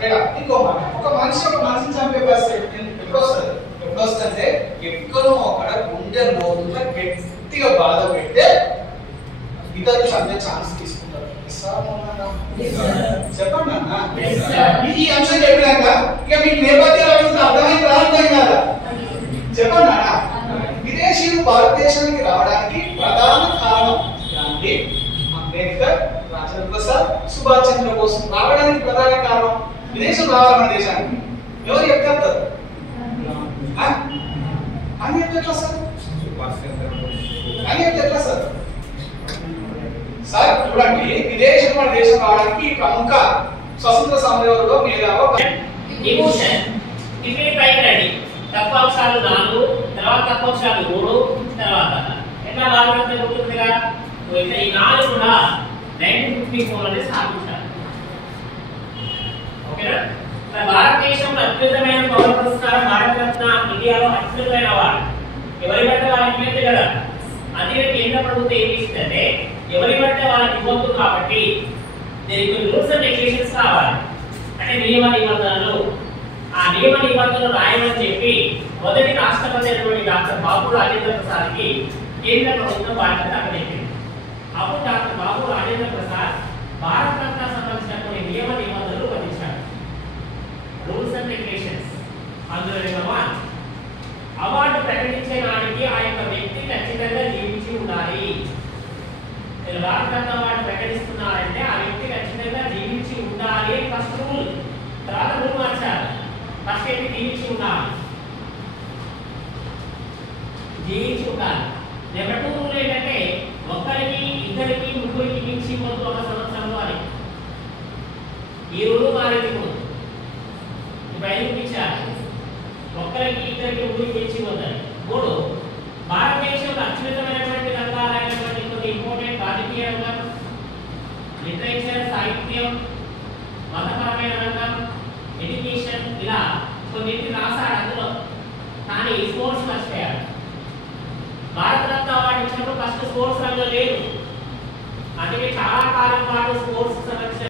Right ఇంకో మాట ఒక మనిషిని చంపే పరిస్థితి ఎప్పుడు వస్తుందంటే ఎక్కడో అక్కడ గుండె లోతుగా గట్టిగా బాధ పెడితే ఇతరులు చంపే ఛాన్స్ తీసుకుంటారు. చెప్పండి అన్న ఈ అంశం చెప్పినాక ఇక మీకు నేపథ్యాలు అడుగుతా అర్థమైంది రావడం కదా చెప్పండి అన్న. విదేశీయులు భారతదేశానికి రావడానికి ప్రధాన కారణం గాంధీ, అంబేద్కర్, రాజేంద్ర ప్రసాద్, సుభాష్ చంద్రబోస్ రావడానికి ప్రధాన కారణం విదేశం రావాలి మన దేశానికి. ఎవరు చెప్తారు అని ఎట్లా సార్ సార్ చూడండి విదేశం మన దేశం రావడానికి ప్రముఖ స్వతంత్ర సమరయోధుడు మేధావ డిమోషన్ డిఫరెంట్ పైకి రండి. తప్పంశాలు 4 తర్వాత తప్పంశాలు 3 తర్వాత ఎట్లా భారతరత్న గుర్తుందిగా ఇట్లా ఈ 4 కూడా 1954 లోనే స్థాపించారు. ఓకేనా? భారతదేశంలో అత్యున్నతమైన పౌర పురస్కారం భారతరత్న ఇండియాలో అత్యున్నతమైన అవార్డు ఎవరి పట్ల వాళ్ళకి ఇవ్వదు కదా. అదే కేంద్ర ప్రభుత్వం ఏం ఇస్తుందంటే ఎవరి పట్ల వాళ్ళకి ఇవ్వద్దు కాబట్టి దీనికి రూల్స్ అండ్ రెగ్యులేషన్స్ కావాలి. అంటే నియమ నిబంధనలు ఆ నియమ నిబంధనలు రాయమని చెప్పి మొదటి రాష్ట్రపతి అయినటువంటి డాక్టర్ బాబు రాజేంద్ర ప్రసాద్కి కేంద్ర ప్రభుత్వం బాధ్యత అప్పచెప్పింది. అప్పుడు డాక్టర్ బాబు రాజేంద్ర ప్రసాద్ భారతరత్న సంబంధించినటువంటి నియమ నిబంధనలు రచించారు. Rules and regulations. అందులో నెంబర్ 1 అవార్డు ప్రకటించే నాటికి ఆ యొక్క వ్యక్తి ఖచ్చితంగా జీవించి ఉండాలి. భారతరత్న అవార్డు ప్రకటిస్తున్నారంటే ఆ వ్యక్తి ఖచ్చితంగా జీవించి ఉండాలి అని ఫస్ట్ రూల్. తర్వాత రూల్ మార్చారు. ఫస్ట్ ఏంటి? జీవించి ఉండాలి. జీవించి ఉండాలి. నెంబర్ 2 రూల్ ఏంటంటే ఒక్కరికి, ఇద్దరికి, ముగ్గురికి మించి ఇవ్వద్దు ఒక సంవత్సరంలో అని. ఈ రూలు మారింది. ఇప్పుడు 5 ఇచ్చారు. ఒక్కరికి, ఇద్దరికి, ముగ్గురికి మించి ఇవ్వద్దని. 3 భారతదేశంలో అత్యున్నతమైనటువంటి రంగాలైనటువంటి కొన్ని ఇంపార్టెంట్ రాజకీయ రంగం, లిటరేచర్, సాహిత్యం, మతపరమైన రంగం, ఎడ్యుకేషన్ ఇలా కొన్నింటి రాశాడు అందులో. కానీ స్పోర్ట్స్ మర్చిపోయారు. భారతరత్న అవార్డు ఇచ్చినప్పుడు ఫస్ట్ స్పోర్ట్స్ రంగం లేదు. అందుకే చాలా కాలం పాటు స్పోర్ట్స్ సంబంధించిన